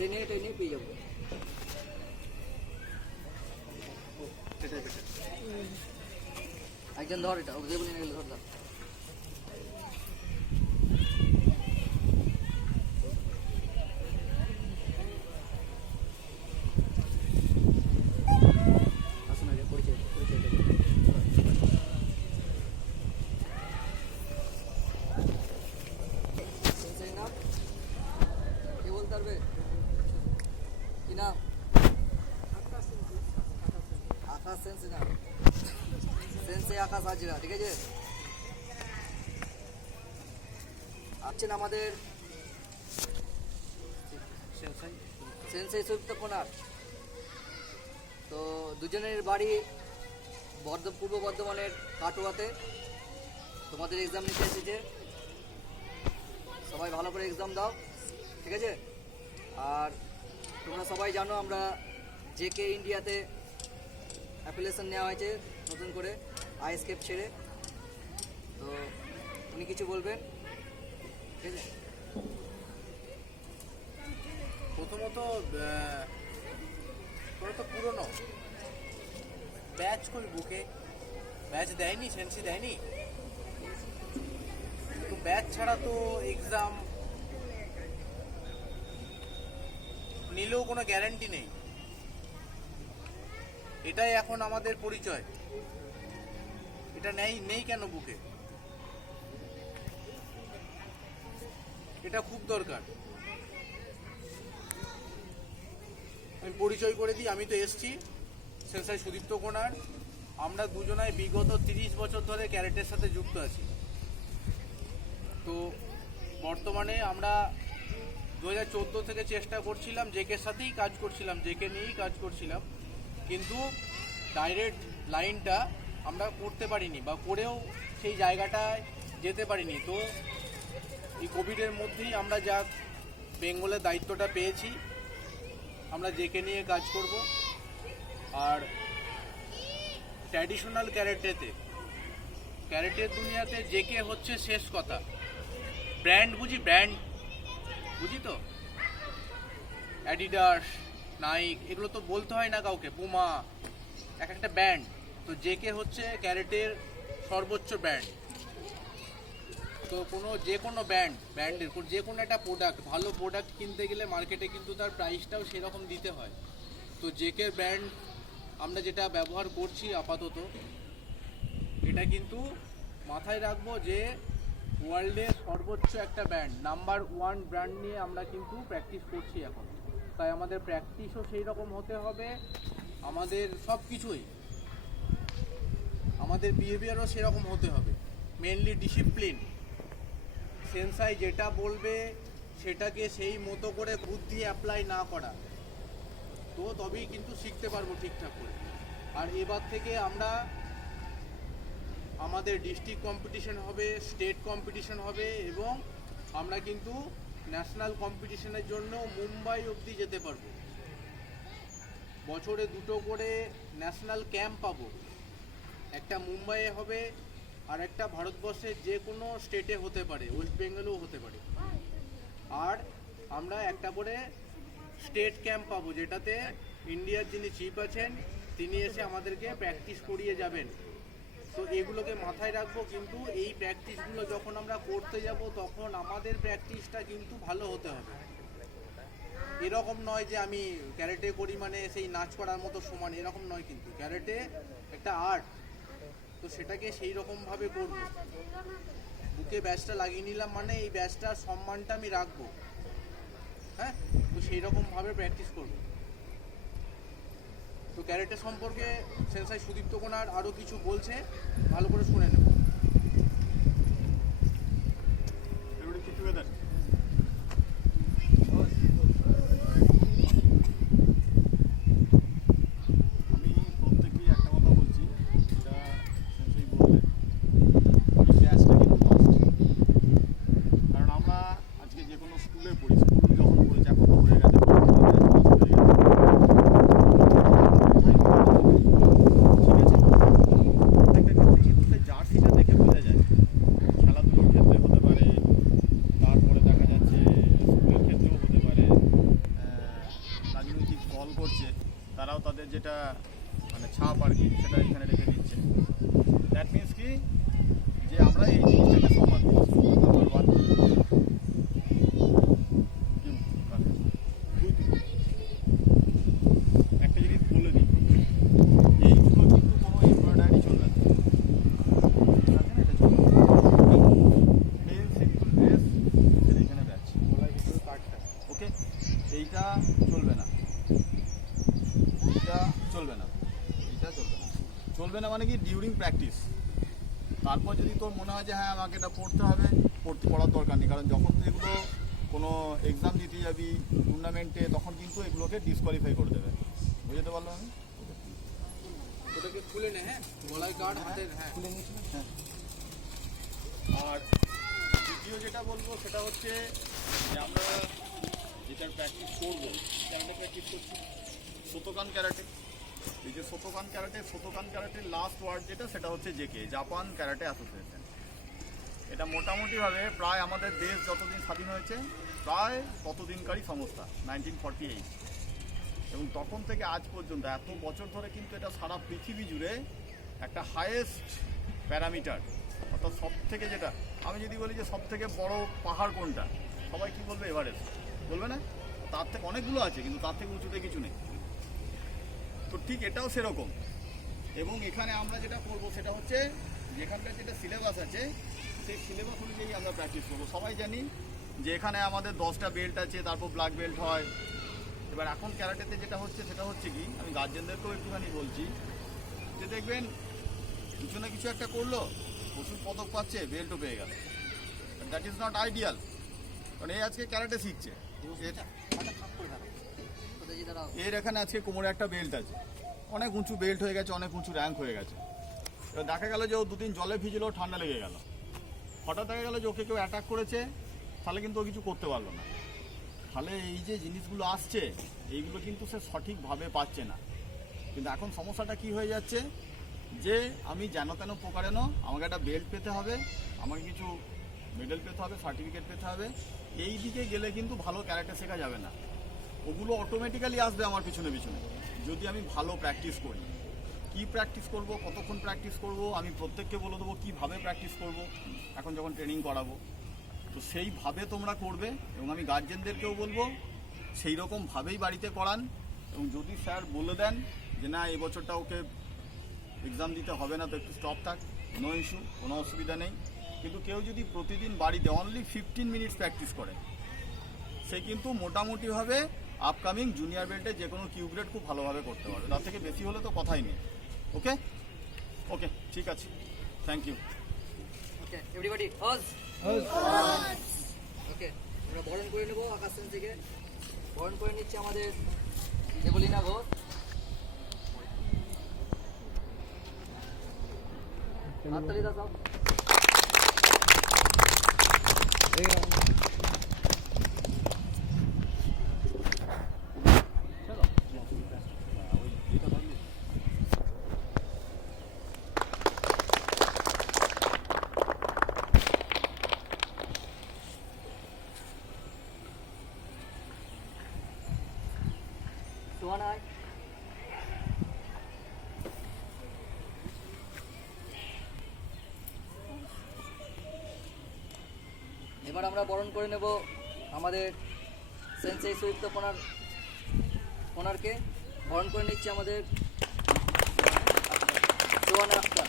এটাই নিয়ে পেয়ে যাবো। একজন ধর, এটা ওকে বলে নিয়ে গেলে ধর। আসুন আগে পরিচয় নাম কে বলতে পারবে? কি নাম? আকাশ সেন্সি নাম, সেন্সে আকাশ হাজরা, ঠিক আছে। আছেন আমাদের সেন্সে সুদীপ্ত কোনার। তো দুজনের বাড়ি পূর্ব বর্ধমানের কাটোয়াতে। তোমাদের এক্সাম নিতে এসেছে, সবাই ভালো করে এক্সাম দাও, ঠিক আছে। আর তোমরা সবাই জানো আমরা জেকে ইন্ডিয়াতে অ্যাপ্লিকেশন নেওয়া হয়েছে নতুন করে আইএসকেপ ছেড়ে। তো উনি কিছু বলবেন, ঠিক আছে। প্রথমত তোরা তো পুরনো ব্যাচ, কই বুকে ব্যাচ দেয়নি, সেন্সি দেয়নি তো। ব্যাচ ছাড়া তো এক্সাম নিলেও কোনো গ্যারান্টি নেই। এটাই এখন আমাদের পরিচয়। এটা নেই কেন বুকে? এটা খুব দরকার। আমি পরিচয় করে দিই, আমি তো এসছি সেন্সাই সুদীপ্ত কোনার। আমরা দুজনাই বিগত 30 বছর ধরে ক্যারেটের সাথে যুক্ত আছি। তো বর্তমানে আমরা 2014 থেকে চেষ্টা করছিলাম, জেকের সাথেই কাজ করছিলাম, জেকে নিয়েই কাজ করছিলাম, কিন্তু ডাইরেক্ট লাইনটা আমরা করতে পারিনি বা করেও সেই জায়গাটায় যেতে পারিনি। তো এই কোভিডের মধ্যেই আমরা যা বেঙ্গলের দায়িত্বটা পেয়েছি, আমরা জেকে নিয়ে কাজ করব। আর ট্র্যাডিশনাল ক্যারেটের দুনিয়াতে জেকে হচ্ছে শেষ কথা। ব্র্যান্ড বুঝি তো, অ্যাডিডাস, নাইক, এগুলো তো বলতে হয় না কাউকে, পুমা, একটা ব্র্যান্ড। তো জেকে হচ্ছে ক্যারেটের সর্বোচ্চ ব্র্যান্ড। তো যে কোনো ব্র্যান্ডের যে কোনো একটা প্রোডাক্ট, ভালো প্রোডাক্ট কিনতে গেলে মার্কেটে কিন্তু তার প্রাইসটাও সেরকম দিতে হয়। তো জেকের ব্র্যান্ড আমরা যেটা ব্যবহার করছি আপাতত, এটা কিন্তু মাথায় রাখবো যে ওয়ার্ল্ডের সর্বোচ্চ একটা ব্র্যান্ড, নাম্বার 1 ব্র্যান্ড নিয়ে আমরা কিন্তু প্র্যাকটিস করছি এখন। তাই আমাদের প্র্যাকটিসও সেই রকম হতে হবে, আমাদের সব কিছুই, আমাদের বিহেভিয়ারও সেরকম হতে হবে। Mainly discipline. সেন্সাই যেটা বলবে সেটাকে সেই মতো করে বুদ্ধি অ্যাপ্লাই না করা, তো তবেই কিন্তু শিখতে পারবো ঠিকঠাক করে। আর এবার থেকে আমাদের ডিস্ট্রিক্ট কম্পিটিশন হবে, স্টেট কম্পিটিশন হবে, এবং আমরা কিন্তু ন্যাশনাল কম্পিটিশনের জন্য মুম্বাই অবধি যেতে পারবো। বছরে 2টো করে ন্যাশনাল ক্যাম্প পাবো, একটা মুম্বাইয়ে হবে আর একটা ভারতবর্ষের যে কোনো স্টেটে হতে পারে, ওয়েস্ট বেঙ্গলেও হতে পারে। আর আমরা একটা করে স্টেট ক্যাম্প পাবো, যেটাতে ইন্ডিয়ার যিনি চিফ আছেন তিনি এসে আমাদেরকে প্র্যাকটিস করিয়ে যাবেন। তো এগুলোকে মাথায় রাখবো। কিন্তু এই প্র্যাকটিসগুলো যখন আমরা করতে যাব, তখন আমাদের প্র্যাকটিসটা কিন্তু ভালো হতে হবে। এরকম নয় যে আমি ক্যারেটে করি মানে সেই নাচ করার মতো সমান, এরকম নয়। কিন্তু ক্যারেটে একটা আর্ট, তো সেটাকে সেই রকমভাবে করব। বুকে ব্যাচটা লাগিয়ে নিলাম মানে এই ব্যাচটার সম্মানটা আমি রাখবো, হ্যাঁ। তো সেই রকমভাবে প্র্যাকটিস করব। তো ক্যারেটে সম্পর্কে সেন্সাই সুদীপ্ত কোনার আরও কিছু বলছে, ভালো করে শুনে নেব। জার্সিটা যেটা মানে ছাপ আর কি সেটা এখানে রেখে দিচ্ছে। দ্যাট মিনস কি যে আমরা এই জিনিসটাকে সম্মান দিচ্ছি। Number one. একটা জিনিস বলে দিই, এইগুলো কিন্তু কোনো এমব্রয়ডারি চলবে না, ঠিক আছে না? এটা চলবে প্লেন সিম্পল ড্রেস এখানে ব্যাচ, গলার ভিতরে কাটটা ওকে? এইটা চলবে না, এটা চলবে না, এইটা চলবে না। চলবে না মানে কি ডিউরিং প্র্যাকটিস। তারপর যদি তোর মনে হয় যে হ্যাঁ আমাকে এটা পড়তে হবে, পড়ার দরকার নেই, কারণ যখন তুই এগুলো কোনো এক্সাম দিতে যাবি টুর্নামেন্টে তখন কিন্তু এগুলোকে ডিসকোয়ালিফাই করে দেবে। বুঝতে পারলাম আমি? ওটাকে খুলে নে, হ্যাঁ গলায় কাট হাতের, হ্যাঁ খুলে নিয়েছি না? হ্যাঁ। আর দ্বিতীয় যেটা বলবো সেটা হচ্ছে যে আমরা যেটার প্র্যাকটিস করবো সেটা প্র্যাকটিস করছি শোতোকান ক্যারাটে। এই যে শোতোকান ক্যারাটের লাস্ট ওয়ার্ড যেটা সেটা হচ্ছে জেকে, জাপান ক্যারাটে অ্যাসোসিয়েশন। এটা মোটামুটিভাবে প্রায় আমাদের দেশ যতদিন স্বাধীন হয়েছে প্রায় ততদিনকারই সংস্থা, 1948, এবং তখন থেকে আজ পর্যন্ত এত বছর ধরে কিন্তু এটা সারা পৃথিবী জুড়ে একটা হায়েস্ট প্যারামিটার, অর্থাৎ সব থেকে যেটা আমি যদি বলি যে সব থেকে বড় পাহাড় কোনটা, সবাই কি বলবে? এভারেস্ট বলবে না? তার থেকে অনেকগুলো আছে কিন্তু তার থেকে উঁচুতে কিছু নেই। তো ঠিক এটাও সেরকম। এবং এখানে আমরা যেটা করবো সেটা হচ্ছে যেখানকার যেটা সিলেবাস আছে সেই সিলেবাস অনুযায়ী আমরা প্র্যাকটিস করবো। সবাই জানি যে এখানে আমাদের 10টা বেল্ট আছে, তারপর ব্ল্যাক বেল্ট হয়। এবার এখন ক্যারাটেতে যেটা হচ্ছে সেটা হচ্ছে কি, আমি গার্জেনদেরকেও একটুখানি বলছি যে দেখবেন কিছু না কিছু একটা করলো, প্রচুর পদক পাচ্ছে, বেল্টও পেয়ে গেল, দ্যাট ইজ নট আইডিয়াল। কারণ এই আজকে ক্যারাটে শিখছে, এর এখানে আজকে কোমরে একটা বেল্ট আছে, অনেক উঁচু বেল্ট হয়ে গেছে, অনেক উঁচু র্যাঙ্ক হয়ে গেছে। এবার দেখা গেল যে ও দুদিন জলে ভিজলো, ঠান্ডা লেগে গেল, হঠাৎ দেখা গেল যে ওকে কেউ অ্যাটাক করেছে, তাহলে কিন্তু ও কিছু করতে পারলো না। তাহলে এই যে জিনিসগুলো আসছে এইগুলো কিন্তু সে সঠিকভাবে পাচ্ছে না। কিন্তু এখন সমস্যাটা কি হয়ে যাচ্ছে যে আমি যেন তেন প্রকারেণ আমাকে একটা বেল্ট পেতে হবে, আমাকে কিছু মেডেল পেতে হবে, সার্টিফিকেট পেতে হবে, এই দিকে গেলে কিন্তু ভালো ক্যারাটে শেখা যাবে না। ওগুলো অটোমেটিক্যালি আসবে আমার পিছনে যদি আমি ভালো প্র্যাকটিস করি। কি প্র্যাকটিস করব, কতক্ষণ প্র্যাকটিস করব, আমি প্রত্যেককে বলে দেবো কীভাবে প্র্যাকটিস করব এখন যখন ট্রেনিং করাবো। তো সেইভাবে তোমরা করবে এবং আমি গার্জেনদেরকেও বলবো সেই রকমভাবেই বাড়িতে করান। এবং যদি স্যার বলে দেন যে না এই বছরটা ওকে এক্সাম দিতে হবে না, তো একটু স্টপ থাক, নো ইস্যু, কোনো অসুবিধা নেই। কিন্তু কেউ যদি প্রতিদিন বাড়িতে অনলি 15 মিনিটস প্র্যাকটিস করে, সে কিন্তু মোটামুটিভাবে আপকামিং জুনিয়র বেল্টে যে কোনো কিউ গ্রেড খুব ভালোভাবে করতে পারবে। তার থেকে বেশি হলে তো কথাই নেই। ওকে ওকে, ঠিক আছে, থ্যাংক ইউ। ওকে এভরিবডি ওকে, আমরা বরণ করে নেবো আকাশ সেন থেকে। বরণ করে নিচ্ছে আমাদের দেবলীনা ঘোষ। হাততালি দাও সব। সোহান আয়। এবার আমরা বরণ করে নেব আমাদের সেন্সেই সুইফট ওনারকে। বরণ করে নিচ্ছে আমাদের সোহান আক্তার।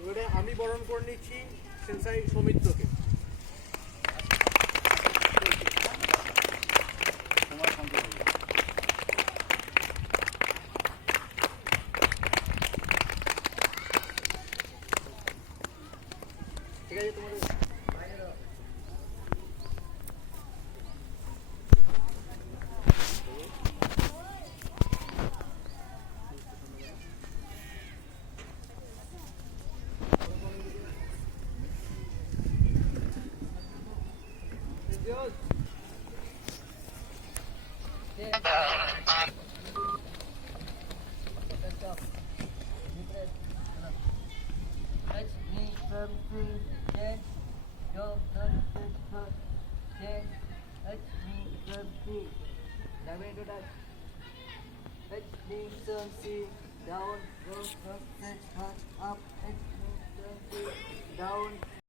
এবারে আমি বরণ করে নিচ্ছি সেন্সাই সৌমিত্রকে। তোমার সঙ্গে ঠিক আছে তোমাদের Change. Touch up. Deep breath. Touch me from free. Change. Go. Touch. Change. Touch me from free. Dive into touch. Touch me from free. Down. Go. Touch. Up. Touch me from free. Down.